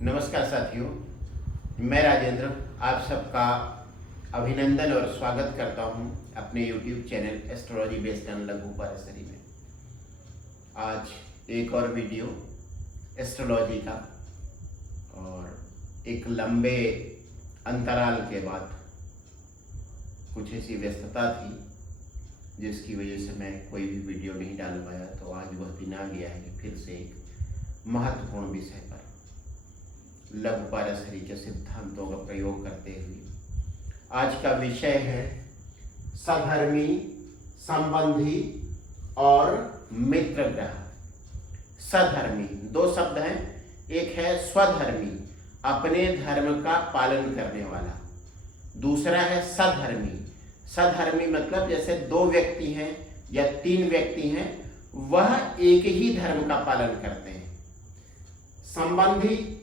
नमस्कार साथियों, मैं राजेंद्र आप सबका अभिनंदन और स्वागत करता हूं अपने YouTube channel astrology based on लघु पाराशरी में। आज एक और वीडियो एस्ट्रोलॉजी का, और एक लंबे अंतराल के बाद कुछ ऐसी व्यस्तता थी जिसकी वजह से मैं कोई भी वीडियो नहीं डाल पाया। तो आज वह दिन आ गया है कि फिर से एक महत्वपूर्ण विषय पर लघु पाराशरी के सिद्धांतों का प्रयोग करते हुए आज का विषय है सधर्मी, संबंधी और मित्र ग्रह। सधर्मी दो शब्द हैं, एक है स्वधर्मी, अपने धर्म का पालन करने वाला, दूसरा है सधर्मी। सधर्मी मतलब जैसे दो व्यक्ति हैं या तीन व्यक्ति हैं, वह एक ही धर्म का पालन करते हैं। संबंधी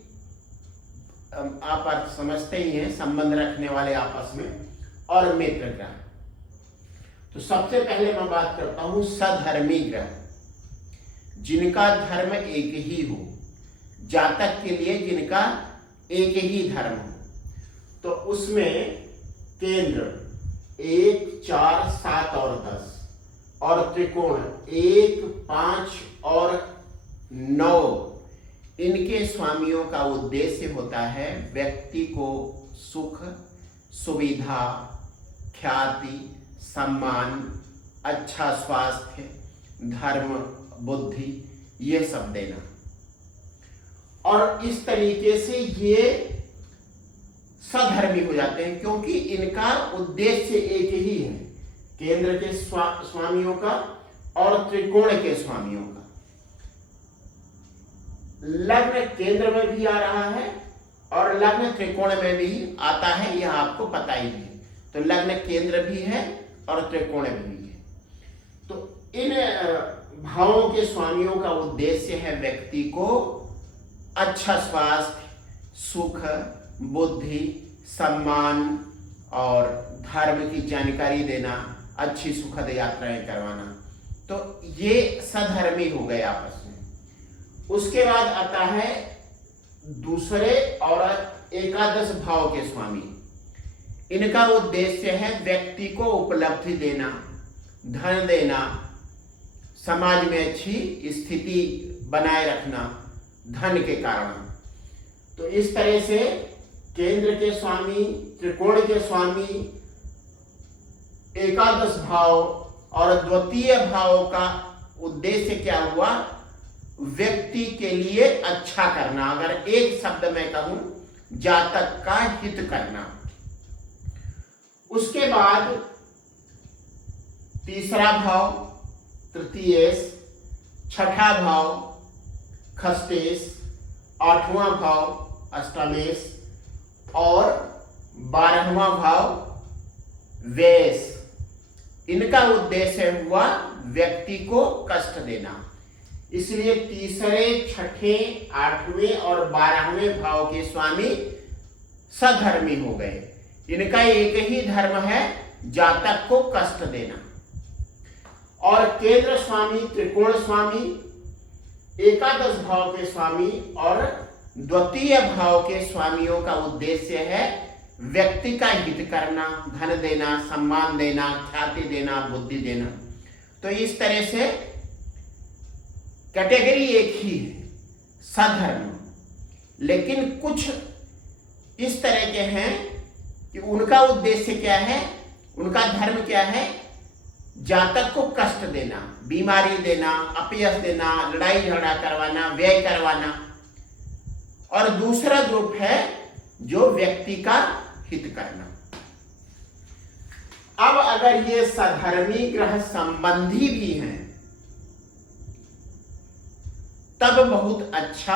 आप अर्थ समझते ही हैं, संबंध रखने वाले आपस में, और मित्र ग्रह। तो सबसे पहले मैं बात करता हूं सधर्मी ग्रह, जिनका धर्म एक ही हो, जातक के लिए जिनका एक ही धर्म हो। तो उसमें केंद्र 1, 4, 7 और 10 और त्रिकोण 1, 5 और 9, इनके स्वामियों का उद्देश्य होता है व्यक्ति को सुख, सुविधा, ख्याति, सम्मान, अच्छा स्वास्थ्य, धर्म, बुद्धि, ये सब देना। और इस तरीके से ये सधर्मी हो जाते हैं क्योंकि इनका उद्देश्य एक ही है, केंद्र के स्वामियों का और त्रिकोण के स्वामियों का। लग्न केंद्र में भी आ रहा है और लग्न त्रिकोण में भी आता है, यह आपको पता ही है। तो लग्न केंद्र भी है और त्रिकोण भी है। तो इन भावों के स्वामियों का उद्देश्य है व्यक्ति को अच्छा स्वास्थ्य, सुख, बुद्धि, सम्मान और धर्म की जानकारी देना, अच्छी सुखद यात्राएं करवाना। तो ये सधर्मी हो गए आपस में। उसके बाद आता है दूसरे और एकादश भाव के स्वामी। इनका उद्देश्य है व्यक्ति को उपलब्धि देना, धन देना, समाज में अच्छी स्थिति बनाए रखना धन के कारण। तो इस तरह से केंद्र के स्वामी, त्रिकोण के स्वामी, एकादश भाव और द्वितीय भाव का उद्देश्य क्या हुआ? व्यक्ति के लिए अच्छा करना। अगर एक शब्द में कहूं, जातक का हित करना। उसके बाद तीसरा भाव तृतीयेश, छठा भाव खष्टेश, 8वां भाव अष्टमेश और 12वां भाव व्ययेश। इनका उद्देश्य हुआ व्यक्ति को कष्ट देना। इसलिए तीसरे, छठे, 8वें और 12वें भाव के स्वामी सधर्मी हो गए। इनका एक ही धर्म है, जातक को कष्ट देना। और केंद्र स्वामी, त्रिकोण स्वामी, एकादश भाव के स्वामी और द्वितीय भाव के स्वामियों का उद्देश्य है व्यक्ति का हित करना, धन देना, सम्मान देना, ख्याति देना, बुद्धि देना। तो इस तरह से कैटेगरी एक ही है, सधर्म। लेकिन कुछ इस तरह के हैं कि उनका उद्देश्य क्या है, उनका धर्म क्या है? जातक को कष्ट देना, बीमारी देना, अपयश देना, लड़ाई झगड़ा करवाना, व्यय करवाना। और दूसरा ग्रुप है जो व्यक्ति का हित करना। अब अगर ये सधर्मी ग्रह संबंधी भी हैं तब बहुत अच्छा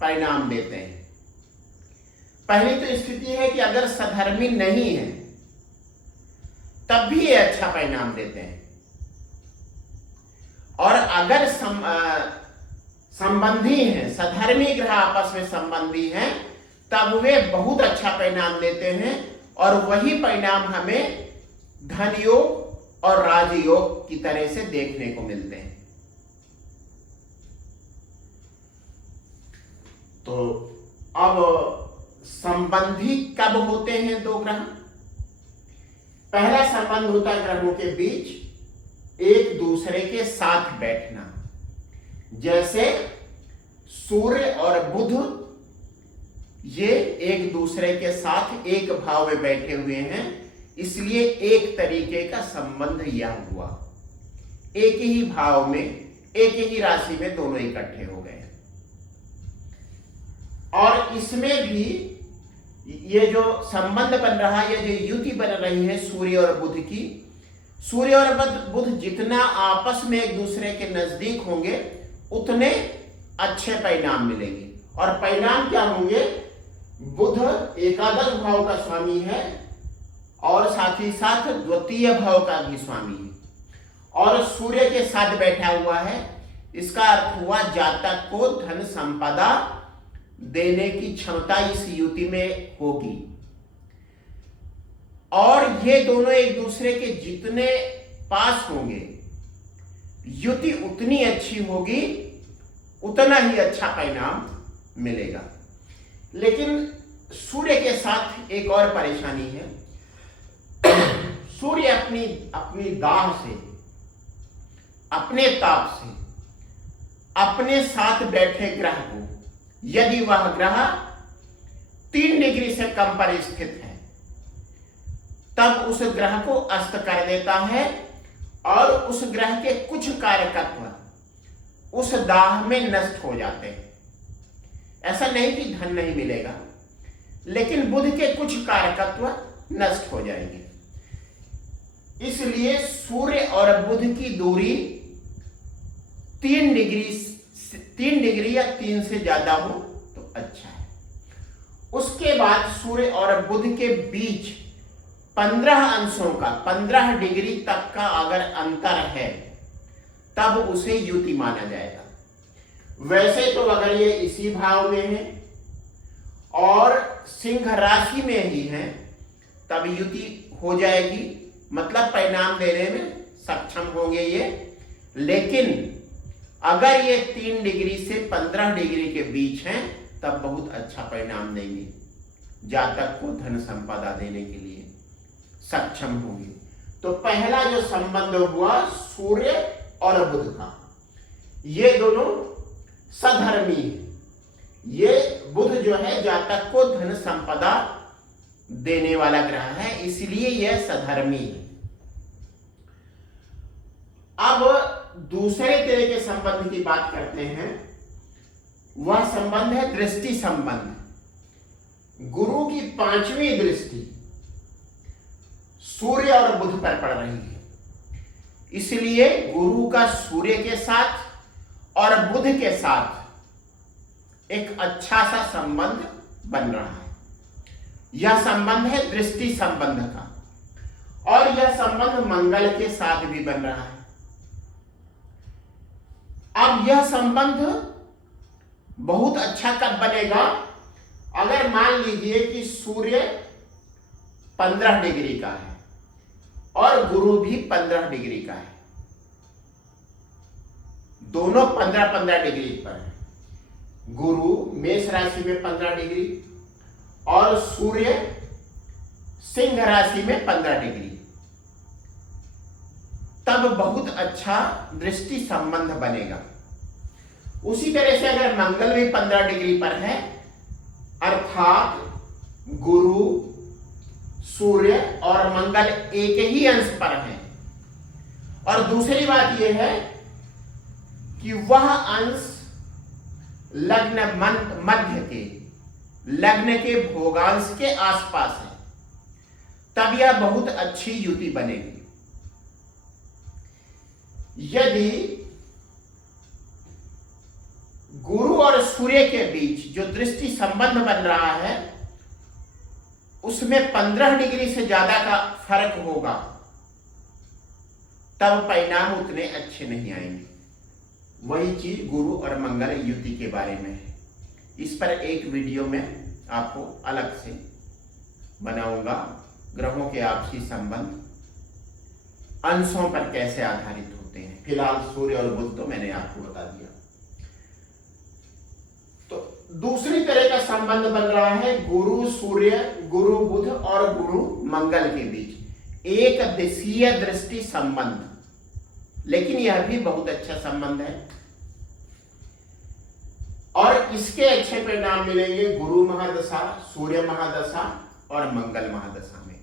परिणाम देते हैं। पहली तो स्थिति है कि अगर सधर्मी नहीं है तब भी ये अच्छा परिणाम देते हैं, और अगर संबंधी हैं, सधर्मी ग्रह आपस में संबंधी हैं, तब वे बहुत अच्छा परिणाम देते हैं। और वही परिणाम हमें धन योग और राजयोग की तरह से देखने को मिलते हैं। तो अब संबंधी कब होते हैं दो ग्रह? पहला संबंध होता है ग्रहों के बीच एक दूसरे के साथ बैठना, जैसे सूर्य और बुध ये एक दूसरे के साथ एक भाव में बैठे हुए हैं, इसलिए एक तरीके का संबंध यह हुआ। एक ही भाव में, एक ही राशि में दोनों इकट्ठे हो गए। और इसमें भी ये जो संबंध बन रहा है, ये जो युति बन रही है सूर्य और बुध की, सूर्य और बुध जितना आपस में एक दूसरे के नजदीक होंगे उतने अच्छे परिणाम मिलेंगे। और परिणाम क्या होंगे? बुध एकादश भाव का स्वामी है और साथ ही साथ द्वितीय भाव का भी स्वामी है, और सूर्य के साथ बैठा हुआ है। इसका अर्थ हुआ जातक को धन संपदा देने की क्षमता इस युति में होगी। और ये दोनों एक दूसरे के जितने पास होंगे, युति उतनी अच्छी होगी, उतना ही अच्छा परिणाम मिलेगा। लेकिन सूर्य के साथ एक और परेशानी है। सूर्य अपनी दाह से, अपने ताप से अपने साथ बैठे ग्रह को, यदि वह ग्रह 3 डिग्री से कम पर स्थित है, तब उस ग्रह को अस्त कर देता है और उस ग्रह के कुछ कारकत्व उस दाह में नष्ट हो जाते हैं। ऐसा नहीं कि धन नहीं मिलेगा, लेकिन बुध के कुछ कारकत्व नष्ट हो जाएंगे। इसलिए सूर्य और बुध की दूरी 3 डिग्री या 3 से ज्यादा हो तो अच्छा है। उसके बाद सूर्य और बुध के बीच 15 अंशों का, 15 डिग्री तक का अगर अंतर है, तब उसे युति माना जाएगा। वैसे तो अगर ये इसी भाव में है और सिंह राशि में ही है, तब युति हो जाएगी, मतलब परिणाम देने में सक्षम होंगे ये। लेकिन अगर ये 3 डिग्री से 15 डिग्री के बीच हैं, तब बहुत अच्छा परिणाम देंगे, जातक को धन संपदा देने के लिए सक्षम होंगे। तो पहला जो संबंध हुआ सूर्य और बुध का, ये दोनों सधर्मी है। ये बुध जो है जातक को धन संपदा देने वाला ग्रह है, इसलिए यह सधर्मी है। अब दूसरे तरह के संबंध की बात करते हैं। वह संबंध है दृष्टि संबंध। गुरु की 5वीं दृष्टि सूर्य और बुध पर पड़ रही है, इसलिए गुरु का सूर्य के साथ और बुध के साथ एक अच्छा सा संबंध बन रहा है। यह संबंध है दृष्टि संबंध का, और यह संबंध मंगल के साथ भी बन रहा है। अब यह संबंध बहुत अच्छा कब बनेगा? अगर मान लीजिए कि सूर्य 15 डिग्री का है और गुरु भी 15 डिग्री का है, दोनों 15-15 डिग्री पर है। गुरु मेष राशि में 15 डिग्री और सूर्य सिंह राशि में 15 डिग्री, तब बहुत अच्छा दृष्टि संबंध बनेगा। उसी तरह से अगर मंगल भी 15 डिग्री पर है, अर्थात गुरु, सूर्य और मंगल एक ही अंश पर हैं, और दूसरी बात यह है कि वह अंश लग्न मध्य के, लग्न के भोगांश के आसपास है, तब यह बहुत अच्छी युति बनेगी। यदि गुरु और सूर्य के बीच जो दृष्टि संबंध बन रहा है, उसमें 15 डिग्री से ज्यादा का फर्क होगा, तब परिणाम उतने अच्छे नहीं आएंगे। वही चीज गुरु और मंगल युति के बारे में है। इस पर एक वीडियो में आपको अलग से बनाऊंगा। ग्रहों के आपसी संबंध अंशों पर कैसे आधारित होते हैं। फिलहाल सूर्य और बुध तो मैंने आपको बता दिया। तो दूसरी तरह का संबंध बन रहा है गुरु सूर्य, गुरु बुध और गुरु मंगल के बीच एक दिशीय दृष्टि संबंध, लेकिन यह भी बहुत अच्छा संबंध है और इसके अच्छे परिणाम मिलेंगे गुरु महादशा, सूर्य महादशा और मंगल महादशा में।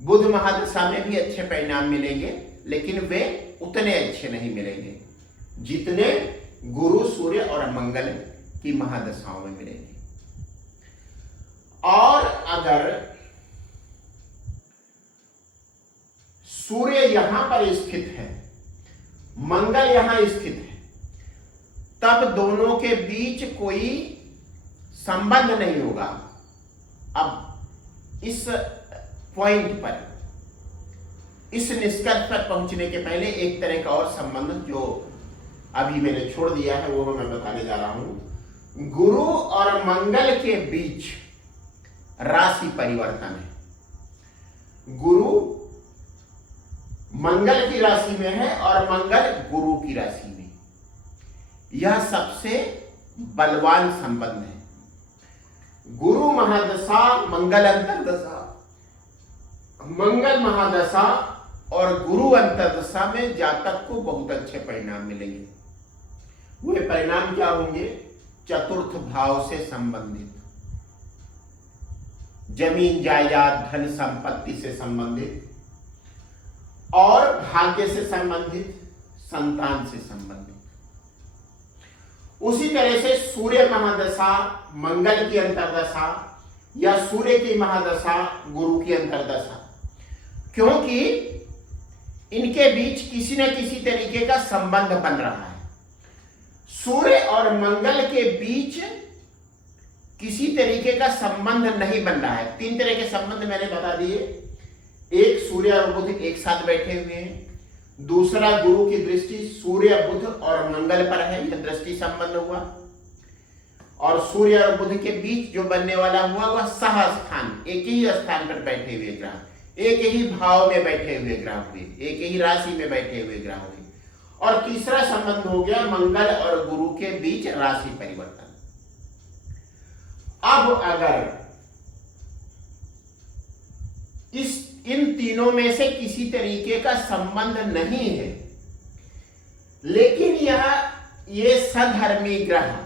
बुध महादशा में भी अच्छे परिणाम मिलेंगे, लेकिन वे उतने अच्छे नहीं मिलेंगे जितने गुरु सूर्य और मंगल की महादशाओं में मिलेंगे। और अगर सूर्य यहां पर स्थित है, मंगल यहां स्थित है, तब दोनों के बीच कोई संबंध नहीं होगा। अब इस पॉइंट पर, इस निष्कर्ष पर पहुंचने के पहले एक तरह का और संबंध जो अभी मैंने छोड़ दिया है वो मैं बताने जा रहा हूं। गुरु और मंगल के बीच राशि परिवर्तन है। गुरु मंगल की राशि में है और मंगल गुरु की राशि में। यह सबसे बलवान संबंध है। गुरु महादशा, मंगल अंतरदशा, मंगल महादशा और गुरु अंतरदशा में जातक को बहुत अच्छे परिणाम मिलेंगे। वे परिणाम क्या होंगे? चतुर्थ भाव से संबंधित, जमीन जायदाद धन संपत्ति से संबंधित और भाग्य से संबंधित, संतान से संबंधित। उसी तरह से सूर्य महादशा मंगल की अंतरदशा या सूर्य की महादशा गुरु की अंतरदशा, क्योंकि इनके बीच किसी न किसी तरीके का संबंध बन रहा है। सूर्य और मंगल के बीच किसी तरीके का संबंध नहीं बन रहा है। तीन तरह के संबंध मैंने बता दिए। एक, सूर्य और बुध एक साथ बैठे हुए हैं। दूसरा, गुरु की दृष्टि सूर्य बुध और मंगल पर है, यह दृष्टि संबंध हुआ। और सूर्य और बुध के बीच जो बनने वाला हुआ वह सह स्थान, एक ही स्थान पर बैठे हुए ग्रह, एक ही भाव में बैठे हुए ग्रह हुए, एक ही राशि में बैठे हुए ग्रह हुए। और तीसरा संबंध हो गया मंगल और गुरु के बीच राशि परिवर्तन। अब अगर इन तीनों में से किसी तरीके का संबंध नहीं है, लेकिन ये सधर्मी ग्रह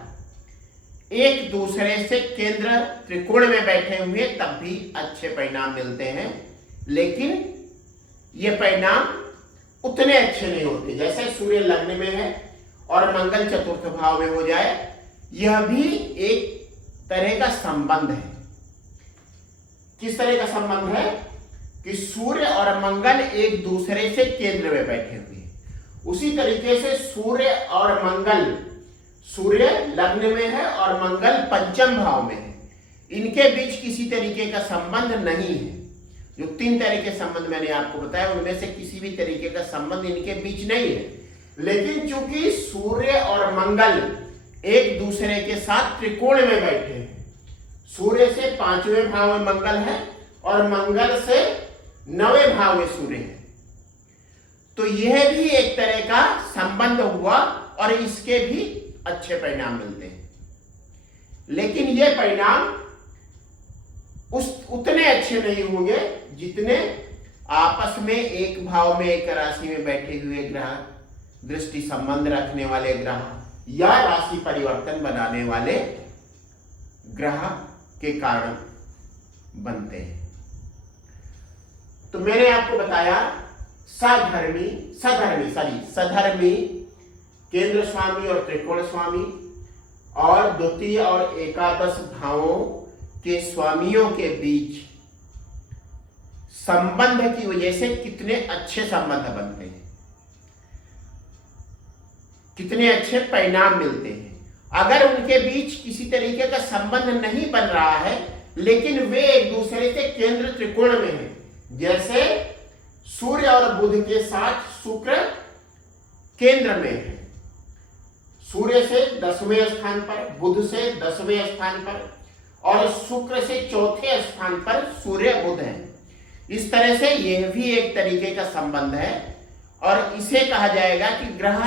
एक दूसरे से केंद्र त्रिकोण में बैठे हुए, तब भी अच्छे परिणाम मिलते हैं। लेकिन ये परिणाम उतने अच्छे नहीं होते। जैसे सूर्य लग्न में है और मंगल चतुर्थ भाव में हो जाए, यह भी एक तरह का संबंध है। किस तरह का संबंध है? कि सूर्य और मंगल एक दूसरे से केंद्र में बैठे हुए हैं। उसी तरीके से सूर्य और मंगल, सूर्य लग्न में है और मंगल पंचम भाव में है, इनके बीच किसी तरीके का संबंध नहीं है। जो तीन तरह के संबंध मैंने आपको बताया उनमें से किसी भी तरीके का संबंध इनके बीच नहीं है। लेकिन चूंकि सूर्य और मंगल एक दूसरे के साथ त्रिकोण में बैठे हैं, सूर्य से 5वें भाव में मंगल है और मंगल से 9वें भाव में सूर्य है, तो यह भी एक तरह का संबंध हुआ और इसके भी अच्छे परिणाम मिलते हैं। लेकिन ये परिणाम उतने अच्छे नहीं होंगे जितने आपस में एक भाव में एक राशि में बैठे हुए ग्रह, दृष्टि संबंध रखने वाले ग्रह या राशि परिवर्तन बनाने वाले ग्रह के कारण बनते हैं। तो मैंने आपको बताया सधर्मी केंद्र स्वामी और त्रिकोण स्वामी और द्वितीय और एकादश भावों के स्वामियों के बीच संबंध की वजह से कितने अच्छे संबंध बनते हैं, कितने अच्छे परिणाम मिलते हैं। अगर उनके बीच किसी तरीके का संबंध नहीं बन रहा है, लेकिन वे एक दूसरे से केंद्र त्रिकोण में हैं, जैसे सूर्य और बुध के साथ शुक्र केंद्र में है, सूर्य से 10वें स्थान पर, बुध से 10वें स्थान पर और शुक्र से 4थे स्थान पर सूर्य बुध है। इस तरह से यह भी एक तरीके का संबंध है और इसे कहा जाएगा कि ग्रह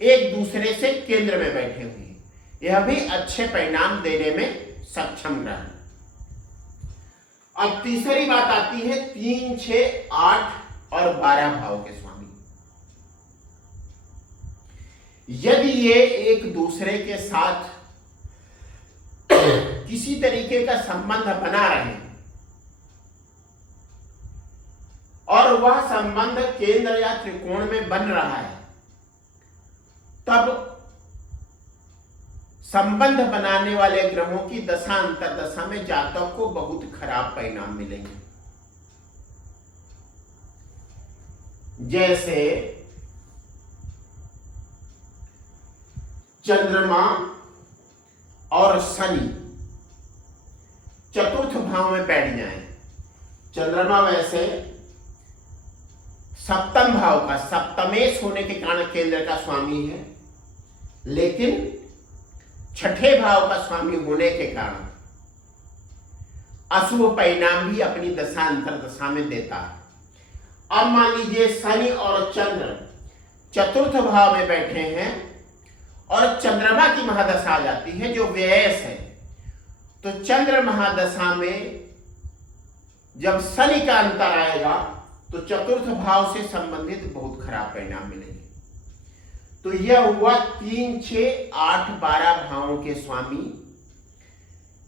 एक दूसरे से केंद्र में बैठे हुए हैं, यह भी अच्छे परिणाम देने में सक्षम रहा। अब तीसरी बात आती है 3, 6, 8 और 12 भाव के स्वामी। यदि ये एक दूसरे के साथ किसी तरीके का संबंध बना रहे हैं और वह संबंध केंद्र या त्रिकोण में बन रहा है, तब संबंध बनाने वाले ग्रहों की दशा अंतर्दशा में जातक को बहुत खराब परिणाम मिलेंगे। जैसे चंद्रमा और शनि चतुर्थ भाव में बैठ जाएं। चंद्रमा वैसे सप्तम भाव का, सप्तमेश होने के कारण केंद्र का स्वामी है, लेकिन छठे भाव का स्वामी होने के कारण अशुभ परिणाम भी अपनी दशा अंतर्दशा में देता है। अब मान लीजिए शनि और चंद्र चतुर्थ भाव में बैठे हैं और चंद्रमा की महादशा आ जाती है जो व्ययस है, तो चंद्र महादशा में जब शनि का अंतर आएगा तो चतुर्थ भाव से संबंधित बहुत खराब परिणाम मिलेंगे। तो यह हुआ 3, 6, 8, 12 भावों के स्वामी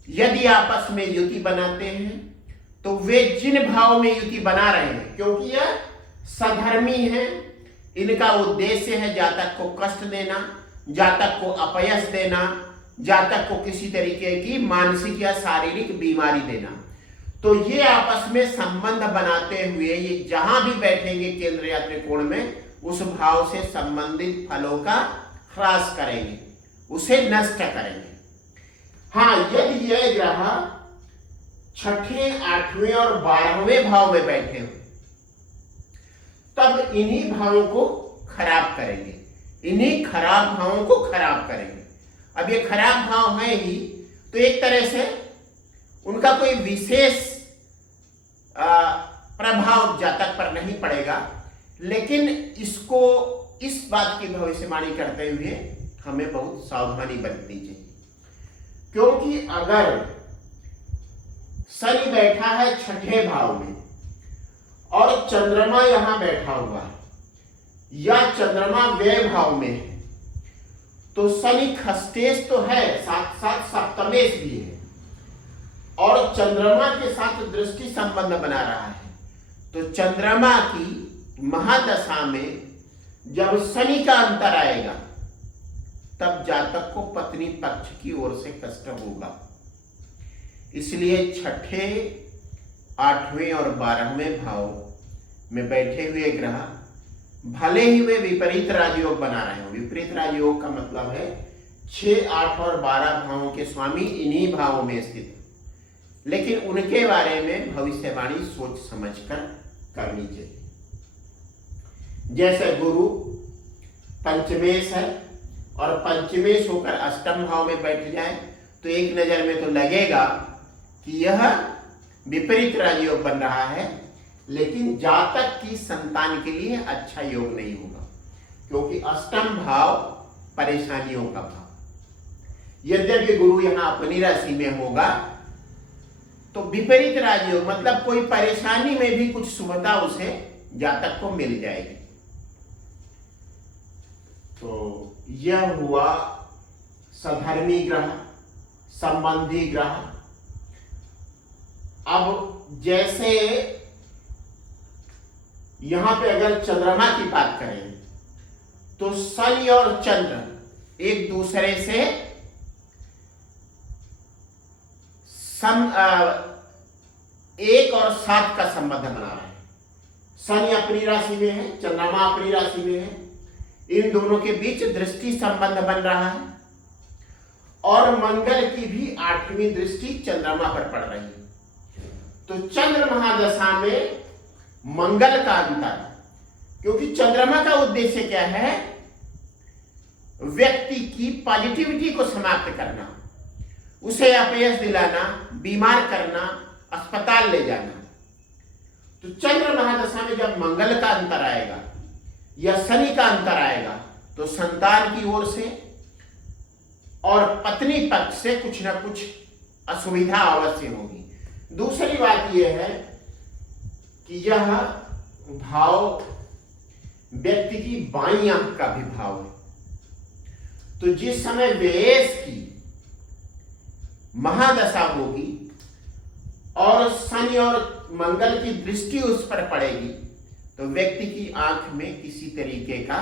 यदि आपस में युति बनाते हैं तो वे जिन भाव में युति बना रहे हैं, क्योंकि यह सधर्मी है, इनका उद्देश्य है जातक को कष्ट देना, जातक को अपयश देना, जातक को किसी तरीके की मानसिक या शारीरिक बीमारी देना। तो ये आपस में संबंध बनाते हुए ये जहां भी बैठेंगे केंद्र या त्रिकोण में, उस भाव से संबंधित फलों का ह्रास करेंगे, उसे नष्ट करेंगे। हाँ, यदि यह ग्रह छठे, 8वें और 12वें भाव में बैठे हो तब इन्हीं भावों को खराब करेंगे, इन्हीं खराब भावों को खराब करेंगे। अब ये खराब भाव है ही, तो एक तरह से उनका कोई विशेष प्रभाव जातक पर नहीं पड़ेगा, लेकिन इसको इस बात की भविष्यवाणी करते हुए हमें बहुत सावधानी बरतनी चाहिए। क्योंकि अगर शनि बैठा है छठे भाव में और चंद्रमा यहां बैठा हुआ है या चंद्रमा व्यय भाव में है, तो शनि खस्तेश तो है, साथ साथ सप्तमेश भी है और चंद्रमा के साथ दृष्टि संबंध बना रहा है। तो चंद्रमा की महादशा में जब शनि का अंतर आएगा तब जातक को पत्नी पक्ष की ओर से कष्ट होगा। इसलिए छठे, 8वें और 12वें भाव में बैठे हुए ग्रह भले ही वे विपरीत राजयोग बना रहे हो, विपरीत राजयोग का मतलब है 6, 8 और 12 भावों के स्वामी इन्हीं भावों में स्थित, लेकिन उनके बारे में भविष्यवाणी सोच समझकर करनी चाहिए। जैसे गुरु पंचमेश है और पंचमेश होकर अष्टम भाव में बैठ जाए तो एक नजर में तो लगेगा कि यह विपरीत राजयोग बन रहा है, लेकिन जातक की संतान के लिए अच्छा योग नहीं होगा, क्योंकि अष्टम भाव परेशानियों का भाव। यद्यपि गुरु यहां अपनी राशि में होगा तो विपरीत राजयोग मतलब कोई परेशानी में भी कुछ शुभता उसे जातक को मिल जाएगी। तो यह हुआ सधर्मी ग्रह, संबंधी ग्रह। अब जैसे यहां पे अगर चंद्रमा की बात करें तो शनि और चंद्र एक दूसरे से 1 और 7 का संबंध बना रहे हैं। शनि अपनी राशि में है, चंद्रमा अपनी राशि में है, इन दोनों के बीच दृष्टि संबंध बन रहा है और मंगल की भी 8वीं दृष्टि चंद्रमा पर पड़ रही है। तो चंद्र महादशा में मंगल का अंतर, क्योंकि चंद्रमा का उद्देश्य क्या है, व्यक्ति की पॉजिटिविटी को समाप्त करना, उसे अपयश दिलाना, बीमार करना, अस्पताल ले जाना। तो चंद्र महादशा में जब मंगल का अंतर आएगा या शनि का अंतर आएगा तो संतान की ओर से और पत्नी पक्ष से कुछ ना कुछ असुविधा अवश्य होगी। दूसरी बात यह है कि यह भाव व्यक्ति की बाईं आंख का भी भाव है, तो जिस समय व्ययेश की महादशा होगी और शनि और मंगल की दृष्टि उस पर पड़ेगी तो व्यक्ति की आंख में किसी तरीके का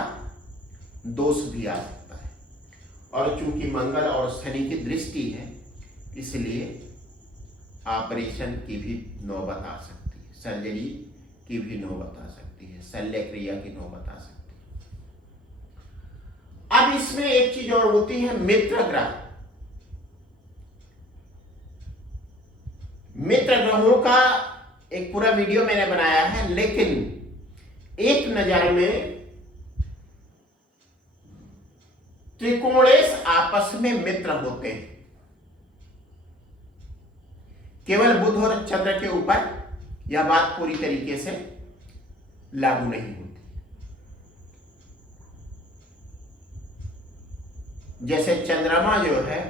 दोष भी आ सकता है। और चूंकि मंगल और शनि की दृष्टि है इसलिए ऑपरेशन की भी नौबत आ सकती है, सर्जरी की भी नौबत आ सकती है, शल्य क्रिया की नौबत आ सकती है। अब इसमें एक चीज और होती है, मित्र ग्रह। मित्र ग्रहों का एक पूरा वीडियो मैंने बनाया है, लेकिन एक नजर में त्रिकोणेश आपस में मित्र होते हैं, केवल बुध और चंद्र के ऊपर यह बात पूरी तरीके से लागू नहीं होती। जैसे चंद्रमा जो है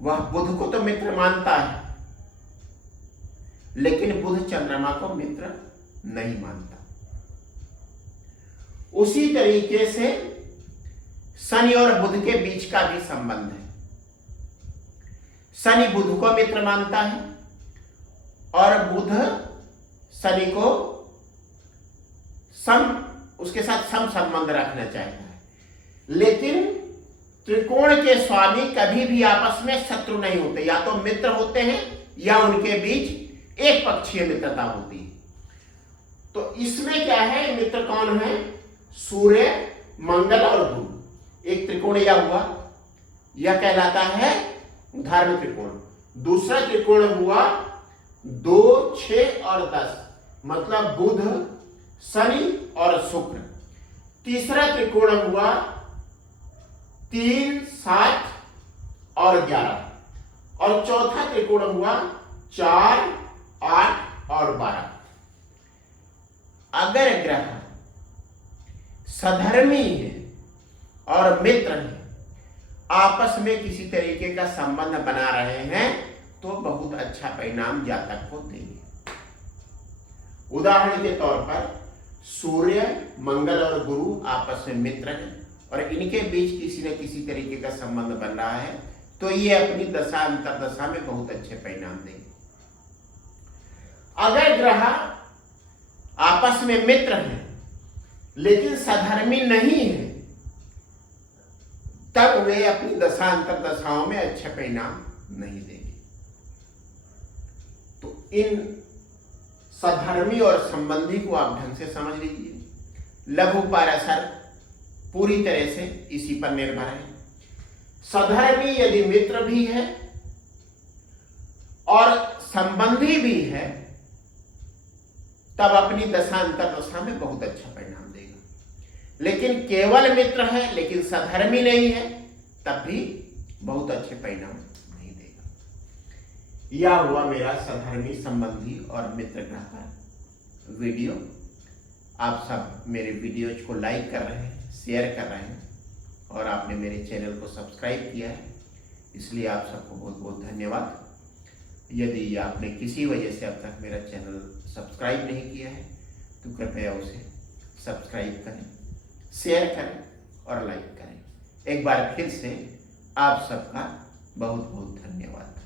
वह बुध को तो मित्र मानता है, लेकिन बुध चंद्रमा को मित्र नहीं मानता। उसी तरीके से शनि और बुध के बीच का भी संबंध है। शनि बुध को मित्र मानता है और बुध शनि को उसके साथ सम संबंध रखना चाहता है, लेकिन त्रिकोण के स्वामी कभी भी आपस में शत्रु नहीं होते, या तो मित्र होते हैं या उनके बीच एक पक्षीय मित्रता होती है। तो इसमें क्या है, मित्र कौन है? सूर्य, मंगल और गुरु। एक त्रिकोण यह हुआ, यह कहलाता है धर्म त्रिकोण। दूसरा त्रिकोण हुआ 2, 6 और 10, मतलब बुध, शनि और शुक्र। तीसरा त्रिकोण हुआ 3, 7 और 11, और चौथा त्रिकोण हुआ 4, 8 और 12। अगर ग्रह सधर्मी है और मित्र है, आपस में किसी तरीके का संबंध बना रहे हैं तो बहुत अच्छा परिणाम जातक को देंगे। उदाहरण के तौर पर सूर्य, मंगल और गुरु आपस में मित्र हैं और इनके बीच किसी न किसी तरीके का संबंध बन रहा है तो ये अपनी दशा अंतर्दशा में बहुत अच्छे परिणाम देंगे। अगर ग्रह आपस में मित्र हैं लेकिन सधर्मी नहीं है, तब वे अपनी दशा अंतर्दशाओं में अच्छे परिणाम नहीं देंगे। तो इन सधर्मी और संबंधी को आप ढंग से समझ लीजिए। लघु पर असर पूरी तरह से इसी पर निर्भर है। सधर्मी यदि मित्र भी है और संबंधी भी है तब अपनी दशा अंतर्दशा में बहुत अच्छा परिणाम देगा। लेकिन केवल मित्र है लेकिन सधर्मी नहीं है तब भी बहुत अच्छे परिणाम नहीं देगा। यह हुआ मेरा सधर्मी, संबंधी और मित्र ग्रह का वीडियो। आप सब मेरे वीडियोज को लाइक कर रहे हैं, शेयर कर रहे हैं और आपने मेरे चैनल को सब्सक्राइब किया है, इसलिए आप सबको बहुत बहुत धन्यवाद। यदि आपने किसी वजह से अब तक मेरा चैनल सब्सक्राइब नहीं किया है तो कृपया उसे सब्सक्राइब करें, शेयर करें और लाइक करें। एक बार फिर से आप सबका बहुत बहुत धन्यवाद।